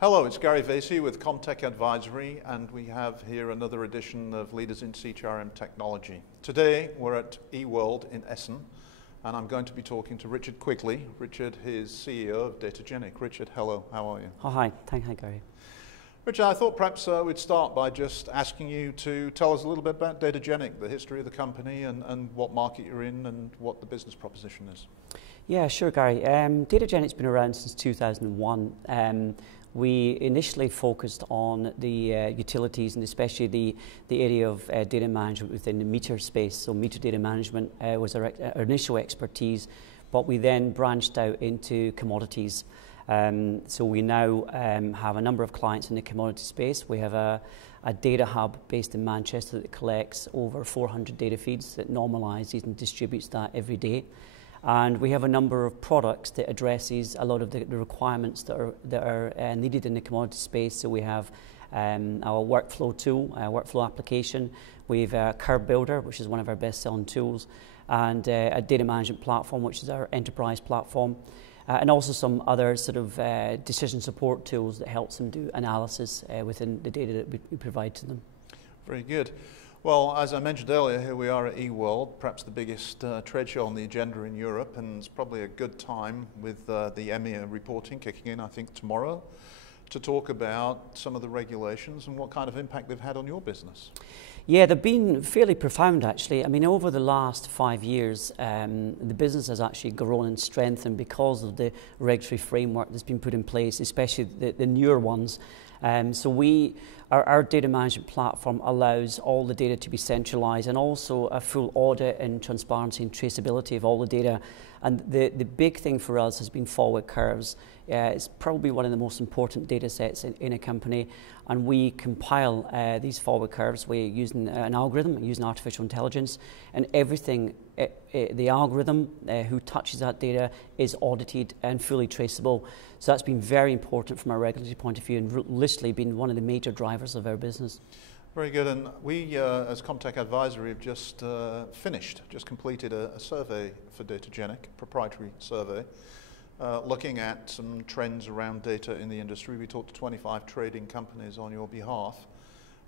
Hello, it's Gary Vasey with ComTech Advisory, and we have here another edition of Leaders in CTRM Technology. Today we're at eWorld in Essen, and I'm going to be talking to Richard Quigley. Richard is CEO of DataGenic. Richard, hello, how are you? Oh, hi, hi Gary. Richard, I thought perhaps we'd start by just asking you to tell us a little bit about DataGenic, the history of the company and what market you're in and what the business proposition is. Yeah, sure, Gary. DataGenic's been around since 2001. We initially focused on the utilities and especially the area of data management within the meter space. So meter data management was our initial expertise, but we then branched out into commodities. So we now have a number of clients in the commodity space. We have a data hub based in Manchester that collects over 400 data feeds that normalizes and distributes that every day. And we have a number of products that addresses a lot of the requirements that are needed in the commodity space. So we have our workflow tool, workflow application. We have a Curve Builder, which is one of our best-selling tools, and a data management platform, which is our enterprise platform, and also some other sort of decision support tools that helps them do analysis within the data that we provide to them. Very good. Well, as I mentioned earlier, here we are at eWorld, perhaps the biggest trade show on the agenda in Europe, and it's probably a good time with the EMEA reporting kicking in, I think, tomorrow, to talk about some of the regulations and what kind of impact they've had on your business. Yeah, they've been fairly profound, actually. I mean, over the last 5 years, the business has actually grown and strengthened because of the regulatory framework that's been put in place, especially the newer ones. So our data management platform allows all the data to be centralized and also a full audit and transparency and traceability of all the data. And the big thing for us has been forward curves. It's probably one of the most important data sets in a company, and we compile these forward curves. We're using an algorithm, using artificial intelligence, and everything, the algorithm who touches that data is audited and fully traceable. So that's been very important from a regulatory point of view and literally been one of the major drivers of our business. Very good, and we as ComTech Advisory have just completed a survey for DataGenic, a proprietary survey, looking at some trends around data in the industry. We talked to 25 trading companies on your behalf,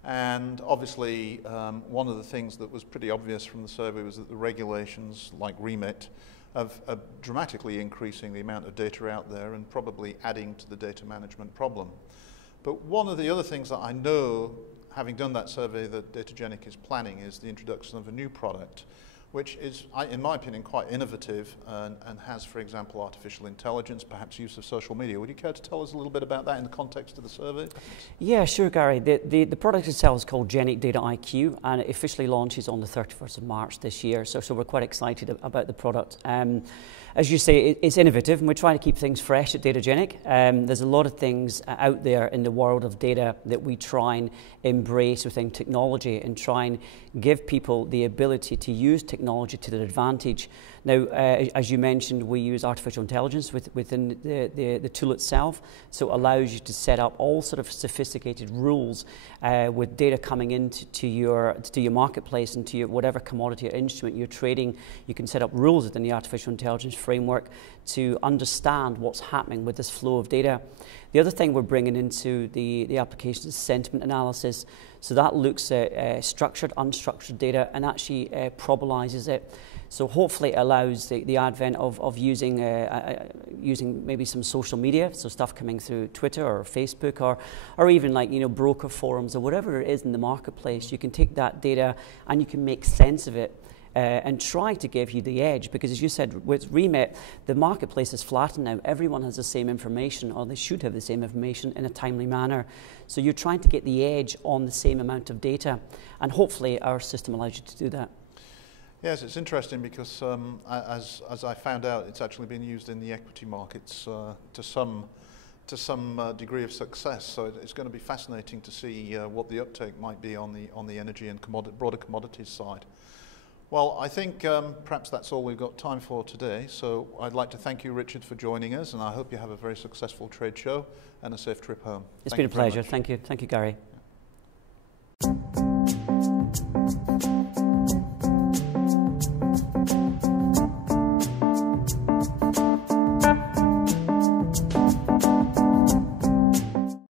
and obviously one of the things that was pretty obvious from the survey was that the regulations like REMIT are dramatically increasing the amount of data out there and probably adding to the data management problem. But one of the other things that I know, having done that survey, that DataGenic is planning is the introduction of a new product, which is, in my opinion, quite innovative and has, for example, artificial intelligence, perhaps use of social media. Would you care to tell us a little bit about that in the context of the survey? Yeah, sure, Gary. The product itself is called Genic Data IQ, and it officially launches on the 31st of March this year, so we're quite excited about the product. As you say, it's innovative, and we're trying to keep things fresh at DataGenic. There's a lot of things out there in the world of data that we try and embrace within technology and try and give people the ability to use technology to their advantage. Now, as you mentioned, we use artificial intelligence within the tool itself, so it allows you to set up all sort of sophisticated rules with data coming into your marketplace and to your whatever commodity or instrument you're trading. You can set up rules within the artificial intelligence framework to understand what's happening with this flow of data. The other thing we're bringing into the application is sentiment analysis. So that looks at structured, unstructured data and actually probabilizes it. So hopefully it allows the advent of using maybe some social media, so stuff coming through Twitter or Facebook or even like, broker forums or whatever it is in the marketplace. You can take that data and you can make sense of it. And try to give you the edge, because as you said, with REMIT, the marketplace is flattened now. Everyone has the same information, or they should have the same information in a timely manner. So you're trying to get the edge on the same amount of data, and hopefully our system allows you to do that. Yes, it's interesting because as I found out, it's actually been used in the equity markets to some degree of success. So it's going to be fascinating to see what the uptake might be on the energy and broader commodities side. Well, I think perhaps that's all we've got time for today. So I'd like to thank you, Richard, for joining us, and I hope you have a very successful trade show and a safe trip home. It's been a pleasure. Thank you. Thank you, Gary. Yeah.